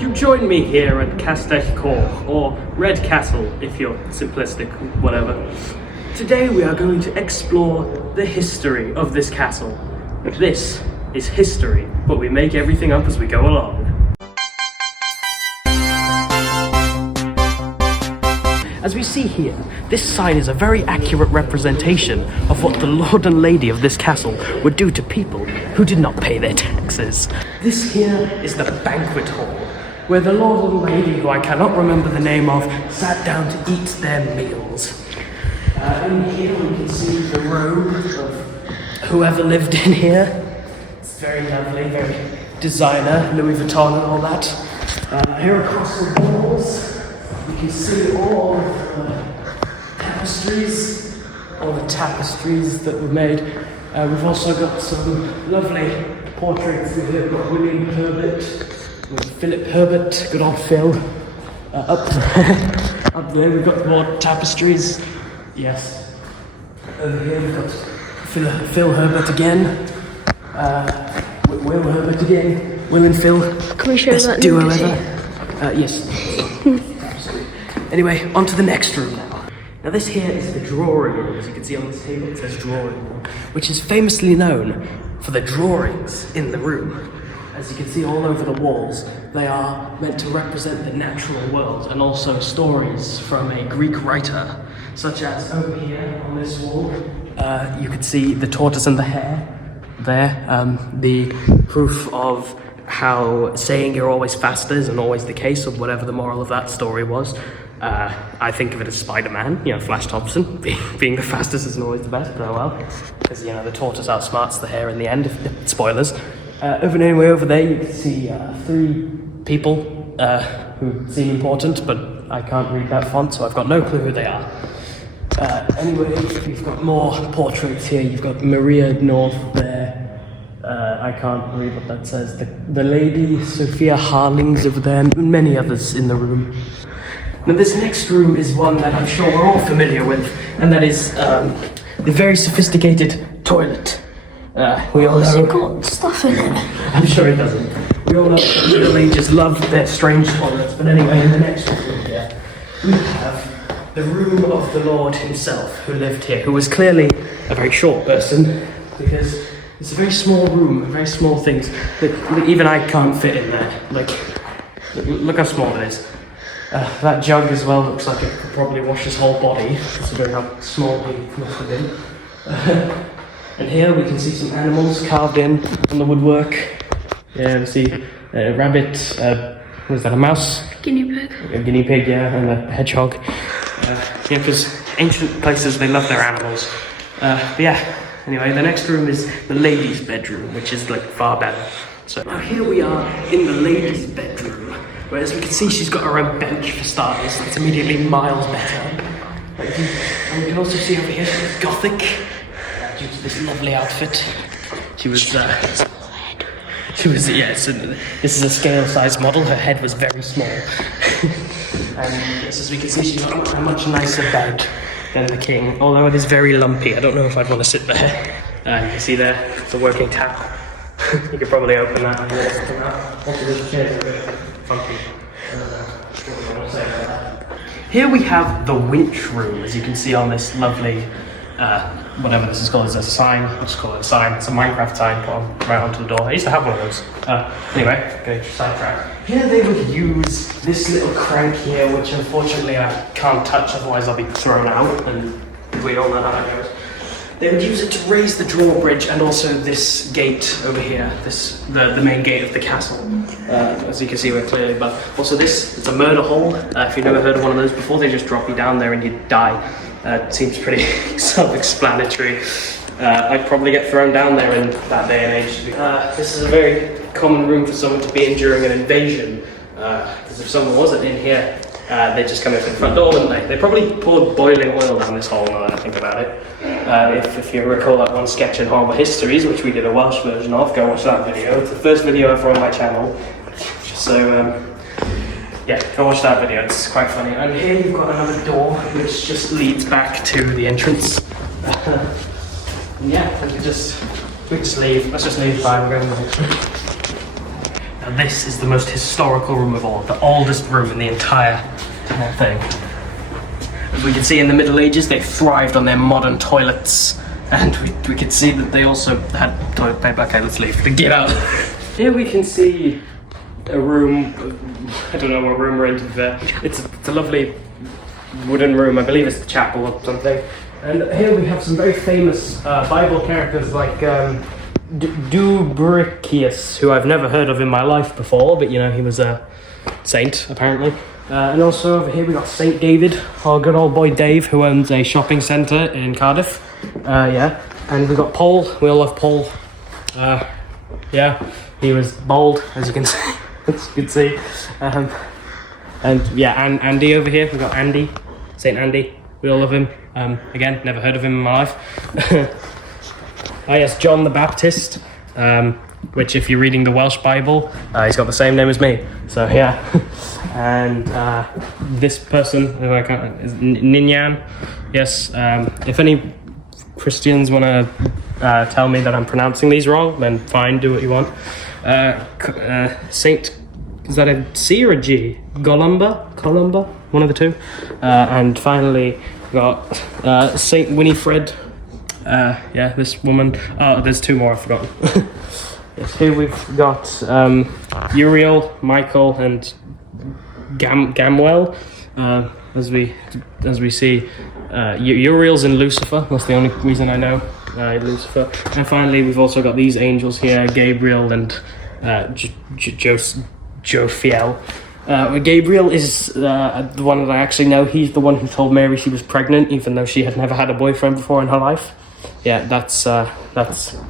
you join me here at Castell Court, or Red Castle if you're simplistic, whatever. Today we are going to explore the history of this castle. This is history, but we make everything up as we go along. As we see here, this sign is a very accurate representation of what the Lord and Lady of this castle would do to people who did not pay their taxes. This here is the banquet hall, where the Lord and Lady, who I cannot remember the name of, sat down to eat their meals. In here we can see the robe of whoever lived in here. It's very lovely, very designer, Louis Vuitton and all that. Here across the walls, you can see all of the tapestries that were made. We've also got some lovely portraits here. We've got William Herbert, Philip Herbert, good old Phil. Up there we've got more tapestries. Yes. Over here we've got Phil Herbert again. Will Herbert again. Will and Phil. Can we show Best that duo ever. Yes. Anyway, on to the next room now. Now this here is the drawing room. As you can see on this table, it says drawing room, which is famously known for the drawings in the room. As you can see all over the walls, they are meant to represent the natural world and also stories from a Greek writer, such as over here on this wall, you can see the tortoise and the hare there, the proof of how saying you're always faster isn't always the case, or whatever the moral of that story was. I think of it as Spider-Man, Flash Thompson, being the fastest isn't always the best, but oh well, because, the tortoise outsmarts the hare in the end, spoilers. Anyway, over there you can see 3 people who seem important, but I can't read that font, so I've got no clue who they are. Anyway, you've got more portraits here. You've got Maria North there. I can't read what that says. The Lady Sophia Harlings over there, and many others in the room. Now this next room is one that I'm sure we're all familiar with, and that is the very sophisticated toilet. We all Has know... it got stuff in it? I'm sure it doesn't. We all know that the Middle Ages loved their strange toilets, but anyway, in the next room here, we have the room of the Lord himself, who lived here, who was clearly a very short person, because it's a very small room, very small things that even I can't fit in there. Look how small it is. That jug as well looks like it could probably wash his whole body, considering how small he must have been. And here we can see some animals carved in on the woodwork. Yeah, we see a rabbit, what is that, a mouse? Guinea pig. A guinea pig, yeah, and a hedgehog. Because ancient places, they love their animals. But yeah, anyway, the next room is the lady's bedroom, which is far better. So now here we are in the lady's bedroom, where as we can see she's got her own bench for starters. It's immediately miles better. And we can also see over here she's gothic, due to this lovely outfit. This is a scale size model. Her head was very small. And yes, as we can see, she's got a much nicer bed than the king, although it is very lumpy. I don't know if I'd want to sit there. You can see there, the working tap. You could probably open that and open that. Also, the chairs are a bit funky. What do I want to say about that? Here we have the winch room, as you can see on this lovely, whatever this is called, is a sign. I'll just call it a sign. It's a Minecraft sign put on, right onto the door. I used to have one of those. Anyway, going to sidetrack. Here they would use this little crank here, which unfortunately I can't touch, otherwise I'll be thrown out, and we all know how that goes. They would use it to raise the drawbridge, and also this gate over here, the main gate of the castle, as you can see very clearly. But also this, it's a murder hole. If you've never heard of one of those before, they just drop you down there and you die. It seems pretty self-explanatory. I'd probably get thrown down there in that day and age. This is a very common room for someone to be in during an invasion, because if someone wasn't in here, they'd just come in from the front door, wouldn't they? They probably poured boiling oil down this hole, now that I think about it. If you recall that one sketch in Horrible Histories, which we did a Welsh version of, go watch that video. It's the first video ever on my channel. So, yeah, go watch that video, it's quite funny. And here you've got another door, which just leads back to the entrance. And yeah, we can just leave. Let's just leave by and go in the next room. Now this is the most historical room of all, the oldest room in the entire thing. As we can see, in the Middle Ages, they thrived on their modern toilets, and we could see that they also had toilet paper. Okay, let's leave. Get out. Here we can see a room. I don't know what room we're in. It's a lovely wooden room. I believe it's the chapel or something. And here we have some very famous Bible characters like Dubricius, who I've never heard of in my life before, but you know, he was a saint apparently. And also over here we got Saint David, our good old boy Dave, who owns a shopping centre in Cardiff. Yeah, and we got Paul. We all love Paul. Yeah, he was bold, as you can see. As you can see. And yeah, and Andy over here. We got Andy, Saint Andy. We all love him. Again, never heard of him in my life. Oh yes, John the Baptist. Which, if you're reading the Welsh Bible, he's got the same name as me. So yeah. And this person, who I can't, is Ninian. Yes. If any Christians want to tell me that I'm pronouncing these wrong, then fine, do what you want. Saint, is that a C or a G? Columba, one of the two. And finally, we got Saint Winifred. Yeah, this woman. Oh, there's two more I've forgotten. Yes, here we've got Uriel, Michael, and Gamwell. As we see, Uriel's in Lucifer. That's the only reason I know Lucifer. And finally, we've also got these angels here, Gabriel and Jophiel. Gabriel is the one that I actually know. He's the one who told Mary she was pregnant, even though she had never had a boyfriend before in her life. Yeah, that's a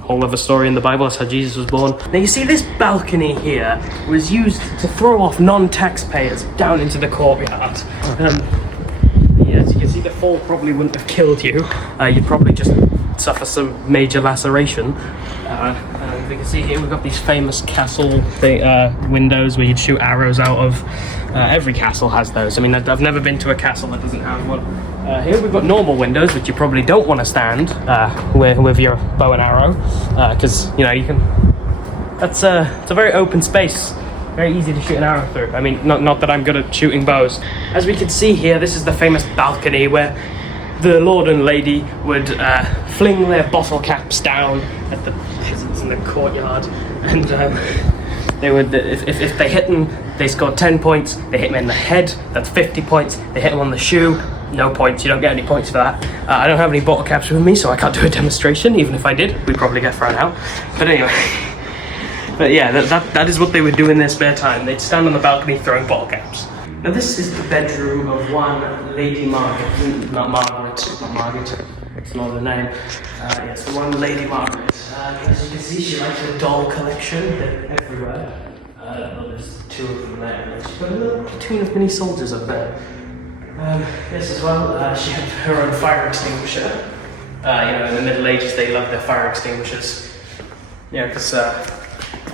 whole other story in the Bible. That's how Jesus was born. Now you see, this balcony here was used to throw off non-taxpayers down into the courtyard. Yeah, as you can see, the fall probably wouldn't have killed you. You'd probably just suffer some major laceration. As you can see here, we've got these famous castle windows where you'd shoot arrows out of. Every castle has those. I mean, I've never been to a castle that doesn't have one. Here we've got normal windows, which you probably don't want to stand with your bow and arrow, because you know you can. It's a very open space, very easy to shoot an arrow through. I mean, not that I'm good at shooting bows. As we can see here, this is the famous balcony where the lord and lady would fling their bottle caps down at the peasants in the courtyard, and they would, if they hit them, they scored 10 points. They hit them in the head, that's 50 points. They hit them on the shoe, no points. You don't get any points for that. I don't have any bottle caps with me, so I can't do a demonstration. Even if I did, we'd probably get thrown out. But anyway, but yeah, that is what they would do in their spare time. They'd stand on the balcony throwing bottle caps. Now this is the bedroom of one Lady Margaret, not Margaret, it's not her name. Yes, the one Lady Margaret. As you can see, she likes her doll collection. They're everywhere. Well, there's two of them there. She's got a little platoon of mini soldiers up there. Yes, as well, she had her own fire extinguisher. You know, in the Middle Ages, they loved their fire extinguishers. Yeah, because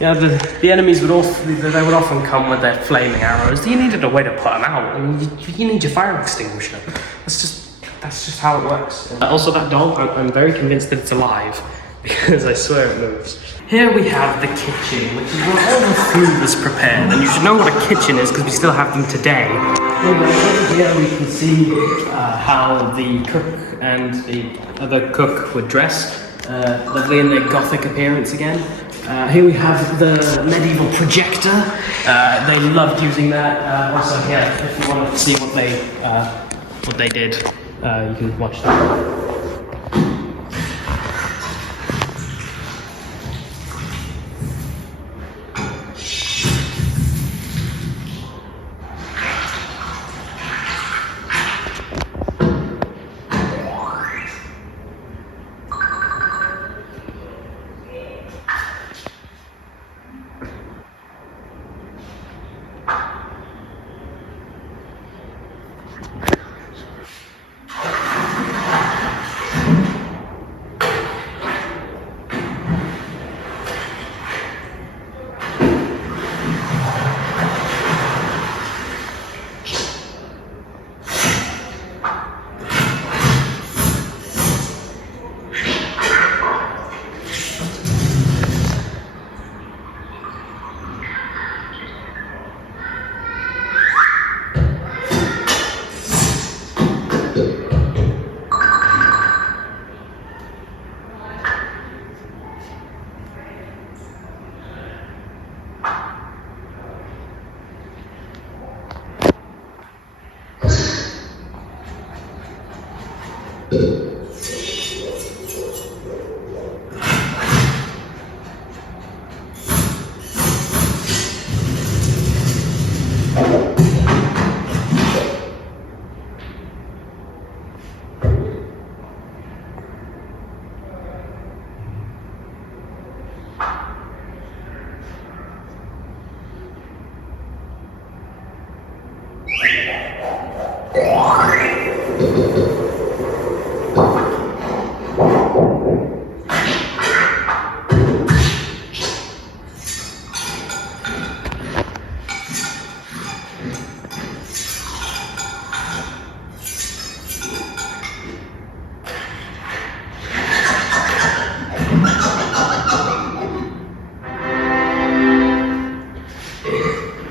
yeah, the enemies would often come with their flaming arrows. You needed a way to put them out. I mean, you need your fire extinguisher. That's just how it works. Also, that doll, I'm very convinced that it's alive, because I swear it moves. Here we have the kitchen, which is where all the food was prepared, and you should know what a kitchen is because we still have them today. Over here we can see how the cook and the other cook were dressed, lovely in their Gothic appearance again. Here we have the medieval projector. They loved using that. Also, yeah, if you want to see what they did, you can watch that.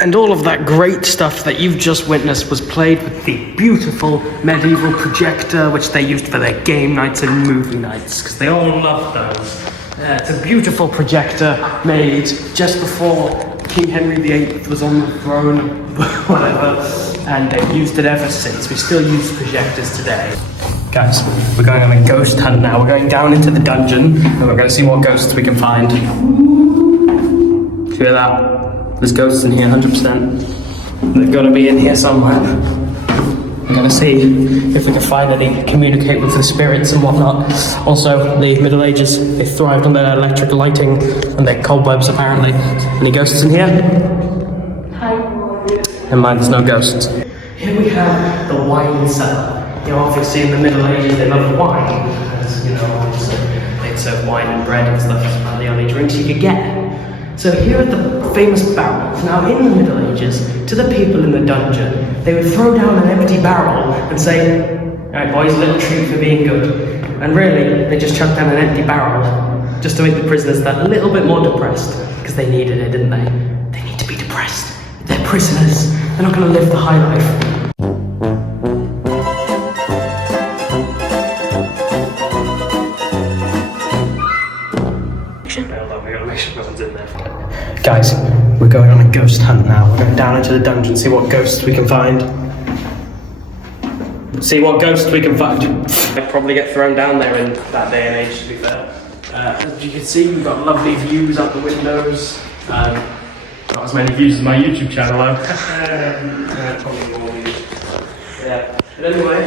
And all of that great stuff that you've just witnessed was played with the beautiful medieval projector which they used for their game nights and movie nights, because they all loved those. It's a beautiful projector made just before King Henry VIII was on the throne, whatever, and they've used it ever since. We still use projectors today. Guys, we're going on a ghost hunt now. We're going down into the dungeon and we're going to see what ghosts we can find. Do you hear that? There's ghosts in here, 100%. They've got to be in here somewhere. We're going to see if we can find any, communicate with the spirits and whatnot. Also, the Middle Ages, they thrived on their electric lighting and their cobwebs, apparently. Any ghosts in here? Hi. Never mind, there's no ghosts. Here we have the wine cellar. You know, obviously in the Middle Ages, they loved wine. Because, you know, they'd serve wine and bread and stuff. It's about the only drinks you could get. So here are the famous barrels. Now in the Middle Ages, to the people in the dungeon, they would throw down an empty barrel and say, "Alright boys, a little treat for being good." And really, they just chucked down an empty barrel just to make the prisoners that little bit more depressed, because they needed it, didn't they? They need to be depressed. They're prisoners. They're not going to live the high life. Guys, we're going on a ghost hunt now. We're going down into the dungeon, see what ghosts we can find. See what ghosts we can find. I'd probably get thrown down there in that day and age, to be fair. As you can see, we've got lovely views out the windows. Not as many views as my YouTube channel, though. Probably more views. Yeah. But anyway,